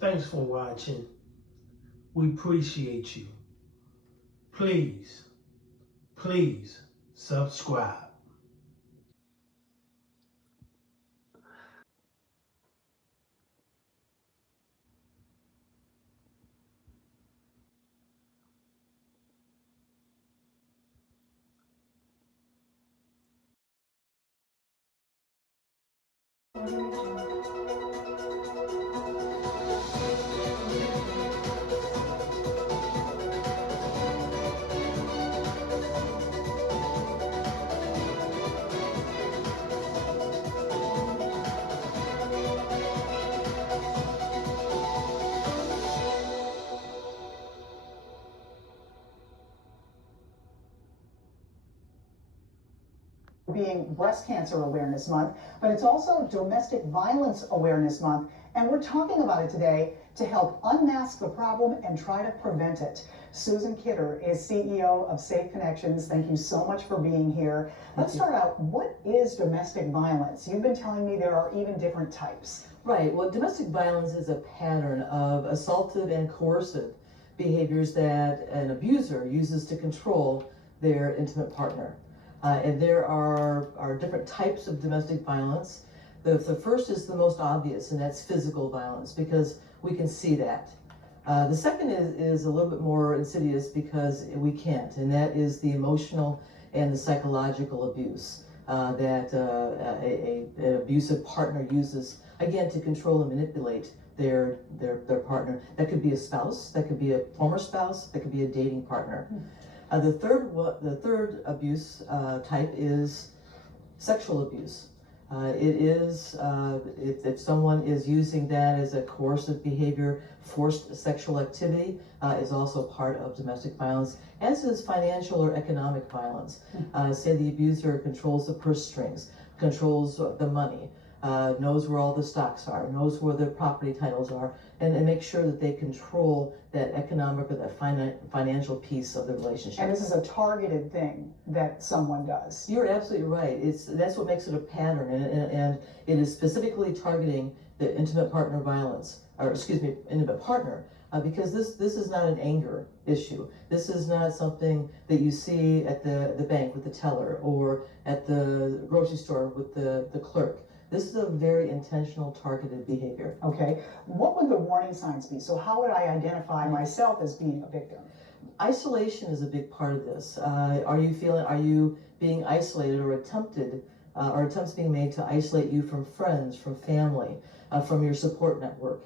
Thanks for watching. We appreciate you. Please subscribe. Being Breast Cancer Awareness Month, but it's also Domestic Violence Awareness Month, and we're talking about it today to help unmask the problem and try to prevent it. Susan Kidder is CEO of Safe Connections. Thank you so much for being here. Let's start out. What is domestic violence? You've been telling me there are even different types. Right. Well, domestic violence is a pattern of assaultive and coercive behaviors that an abuser uses to control their intimate partner. And there are different types of domestic violence. The first is the most obvious, and that's physical violence, because we can see that. The second is a little bit more insidious because we can't, and that is the emotional and the psychological abuse that an abusive partner uses, again, to control and manipulate their partner. That could be a spouse, that could be a former spouse, that could be a dating partner. The third abuse type is sexual abuse. It is if someone is using that as a coercive behavior, forced sexual activity is also part of domestic violence, as is financial or economic violence. Say the abuser controls the purse strings, controls the money, knows where all the stocks are, knows where the property titles are, and make sure that they control that economic or that financial piece of the relationship. And this is a targeted thing that someone does. You're absolutely right. That's what makes it a pattern, and it is specifically targeting the intimate partner violence, or excuse me, intimate partner, because this is not an anger issue. This is not something that you see at the bank with the teller or at the grocery store with the clerk. This is a very intentional, targeted behavior. Okay. What would the warning signs be? So how would I identify myself as being a victim? Isolation is a big part of this. Are you being isolated or are attempts being made to isolate you from friends, from family, from your support network?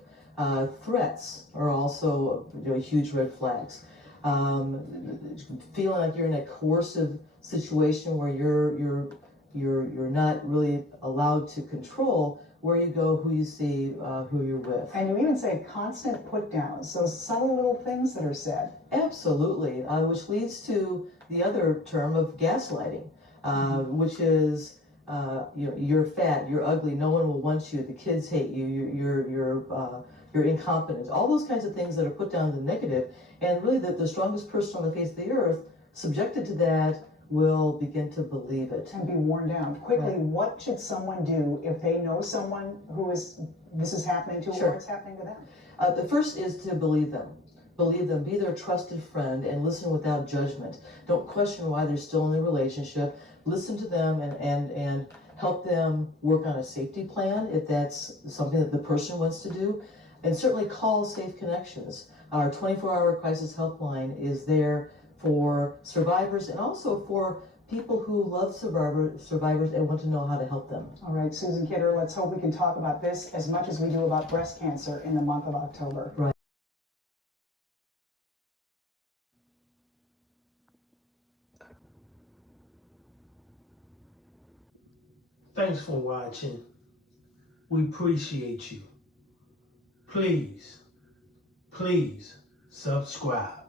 Threats are also huge red flags. Feeling like you're in a coercive situation where you're not really allowed to control where you go, who you see, who you're with. And you even say constant put downs, so subtle little things that are said. Absolutely, which leads to the other term of gaslighting, which is you're fat, you're ugly, no one will want you, the kids hate you, you're incompetent. All those kinds of things that are put down to the negative, and really the strongest person on the face of the earth, subjected to that, will begin to believe it. And be worn down. Quickly, Right. What should someone do if they know someone who this is happening to, Sure. or it's happening to them? The first is to believe them. Believe them, be their trusted friend, and listen without judgment. Don't question why they're still in the relationship. Listen to them and help them work on a safety plan if that's something that the person wants to do. And certainly call Safe Connections. Our 24-hour crisis helpline is there for survivors and also for people who love survivors and want to know how to help them. All right, Susan Kidder, let's hope we can talk about this as much as we do about breast cancer in the month of October. Right. Thanks for watching. We appreciate you. Please subscribe.